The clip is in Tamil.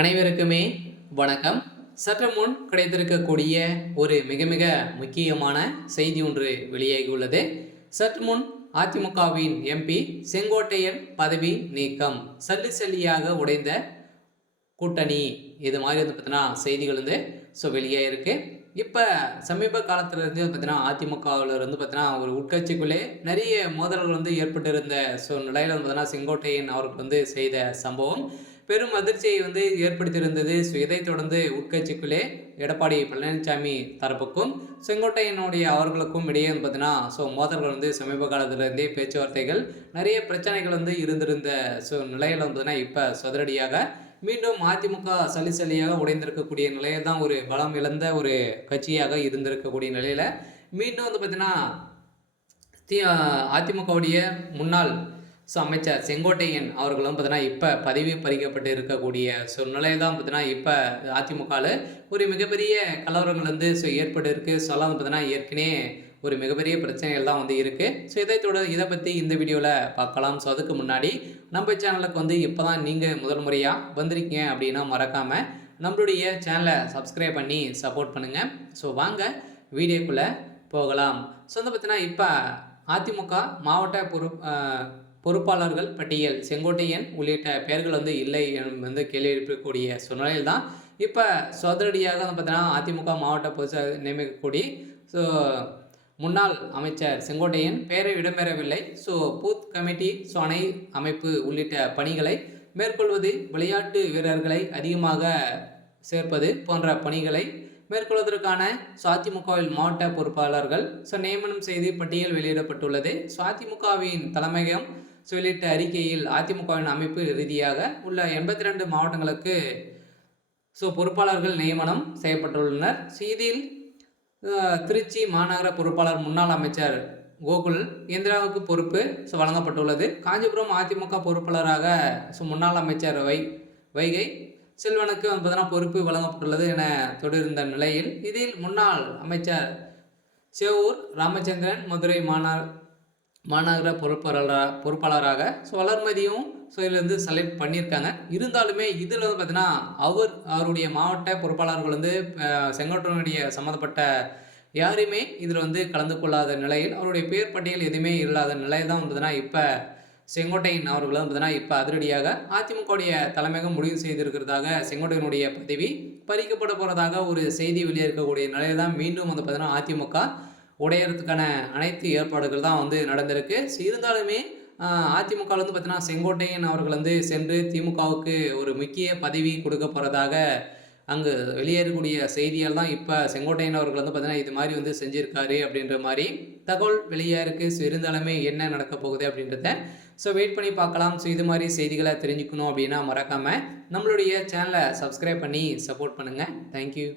அனைவருக்குமே வணக்கம். சற்று முன் கிடைத்திருக்கக்கூடிய ஒரு மிக மிக முக்கியமான செய்தி ஒன்று வெளியாகியுள்ளது. சற்று முன் அதிமுகவின் எம்பி செங்கோட்டையன் பதவி நீக்கம், சல்லி சல்லியாக உடைந்த கூட்டணி, இது மாதிரி வந்து பார்த்தீங்கன்னா செய்திகள் வந்து வெளியாகிருக்கு. இப்போ சமீப காலத்திலேருந்து பார்த்தீங்கன்னா அதிமுகவில் வந்து பார்த்தீங்கன்னா ஒரு உட்கட்சிக்குள்ளே நிறைய மோதல்கள் வந்து ஏற்பட்டு இருந்த நிலையில் வந்து பார்த்தீங்கன்னா செங்கோட்டையன் அவருக்கு வந்து செய்த சம்பவம் பெரும் அதிர்ச்சியை வந்து ஏற்படுத்தியிருந்தது. இதைத் தொடர்ந்து உட்கட்சிக்குள்ளே எடப்பாடி பழனிசாமி தரப்புக்கும் செங்கோட்டையனுடைய அவர்களுக்கும் இடையே வந்து பார்த்தீங்கன்னா மோதல்கள் வந்து சமீப காலத்திலிருந்தே பேச்சுவார்த்தைகள் நிறைய பிரச்சனைகள் வந்து இருந்திருந்த நிலையில் வந்து பார்த்தீங்கன்னா இப்போ சதுரடியாக மீண்டும் அதிமுக சலிசலியாக உடைந்திருக்கக்கூடிய நிலையில் தான் ஒரு பலம் இழந்த ஒரு கட்சியாக இருந்திருக்கக்கூடிய நிலையில் மீண்டும் வந்து பார்த்தீங்கன்னா அதிமுகவுடைய முன்னாள் அமைச்சர் செங்கோட்டையன் அவர்களும் பார்த்தீங்கன்னா இப்போ பதவி பறிக்கப்பட்டு இருக்கக்கூடிய நிலையை தான் பார்த்தீங்கன்னா இப்போ அதிமுகவில் ஒரு மிகப்பெரிய கலவரங்கள் வந்து ஏற்பட்டு இருக்குது. சொல்லாம் பார்த்தீங்கன்னா ஏற்கனவே ஒரு மிகப்பெரிய பிரச்சனைகள் தான் வந்து இருக்குது. இதை பற்றி இந்த வீடியோவில் பார்க்கலாம். அதுக்கு முன்னாடி நம்ம சேனலுக்கு வந்து இப்போ தான் நீங்கள் முதல் முறையாக வந்திருக்கீங்க அப்படின்னா மறக்காமல் நம்மளுடைய சேனலை சப்ஸ்கிரைப் பண்ணி சப்போர்ட் பண்ணுங்கள். வாங்க வீடியோக்குள்ளே போகலாம். வந்து பார்த்தீங்கன்னா இப்போ அதிமுக மாவட்ட பொறுப்பாளர்கள் பட்டியல் செங்கோட்டையன் உள்ளிட்ட பெயர்கள் வந்து இல்லை வந்து கேள்வி எழுப்பக்கூடிய சூழ்நிலையில் தான் இப்போ சோதரடியாக வந்து பார்த்தீங்கன்னா அதிமுக மாவட்ட பொது நியமிக்கக்கூடிய முன்னாள் அமைச்சர் செங்கோட்டையன் பெயரை இடம்பெறவில்லை. பூத் கமிட்டி, அணை அமைப்பு உள்ளிட்ட பணிகளை மேற்கொள்வது, விளையாட்டு வீரர்களை அதிகமாக சேர்ப்பது போன்ற பணிகளை மேற்கொள்வதற்கான அதிமுகவில் மாவட்ட பொறுப்பாளர்கள் நியமனம் செய்து பட்டியல் வெளியிடப்பட்டுள்ளது. அதிமுகவின் தலைமையகம் வெளியிட்ட அறிக்கையில் அதிமுகவின் அமைப்பு ரீதியாக உள்ள 82 மாவட்டங்களுக்கு பொறுப்பாளர்கள் நியமனம் செய்யப்பட்டுள்ளனர். இதில் திருச்சி மாநகர பொறுப்பாளர் முன்னாள் அமைச்சர் கோகுல் இந்திராவுக்கு பொறுப்பு வழங்கப்பட்டுள்ளது. காஞ்சிபுரம் அதிமுக பொறுப்பாளராக முன்னாள் அமைச்சர் வைகை செல்வனுக்கு பார்த்தீங்கன்னா பொறுப்பு வழங்கப்பட்டுள்ளது என தொடர்ந்த நிலையில் இதில் முன்னாள் அமைச்சர் சேவூர் ராமச்சந்திரன் மதுரை மாநகர பொறுப்பாளராக வளர்மதியும் இதிலிருந்து செலக்ட் பண்ணியிருக்காங்க. இருந்தாலுமே இதில் வந்து பார்த்தீங்கன்னா அவருடைய மாவட்ட பொறுப்பாளர்கள் வந்து செங்கோட்டையனுடைய சம்மந்தப்பட்ட யாருமே இதில் வந்து கலந்து கொள்ளாத நிலையில் அவருடைய பேர் பட்டியல் எதுவுமே இல்லாத நிலையில் தான் பார்த்தீங்கன்னா இப்போ செங்கோட்டையன் அவர்கள் வந்து பார்த்தீங்கன்னா இப்போ அதிரடியாக அதிமுகவுடைய தலைமையகம் முடிவு செய்திருக்கிறதாக செங்கோட்டையனுடைய பதவி பறிக்கப்பட போகிறதாக ஒரு செய்தி வெளியிருக்கக்கூடிய நிலையில் தான் மீண்டும் வந்து பார்த்தீங்கன்னா அதிமுக உடையறதுக்கான அனைத்து ஏற்பாடுகள் தான் வந்து நடந்திருக்கு. இருந்தாலுமே அதிமுகவில் வந்து பார்த்தீங்கன்னா செங்கோட்டையன் அவர்கள் வந்து சென்று திமுகவுக்கு ஒரு முக்கிய பதவி கொடுக்க போகிறதாக அங்கு வெளியேறக்கூடிய செய்தியால் தான் இப்போ செங்கோட்டையன் அவர்கள் வந்து பார்த்தீங்கன்னா இது மாதிரி வந்து செஞ்சுருக்காரு அப்படின்ற மாதிரி தகவல் வெளியாக இருக்குது. இருந்தாலுமே என்ன நடக்க போகுது அப்படின்றத வெயிட் பண்ணி பார்க்கலாம். இது மாதிரி செய்திகளை தெரிஞ்சுக்கணும் அப்படின்னா மறக்காமல் நம்மளுடைய சேனலை சப்ஸ்கிரைப் பண்ணி சப்போர்ட் பண்ணுங்கள். தேங்க்யூ.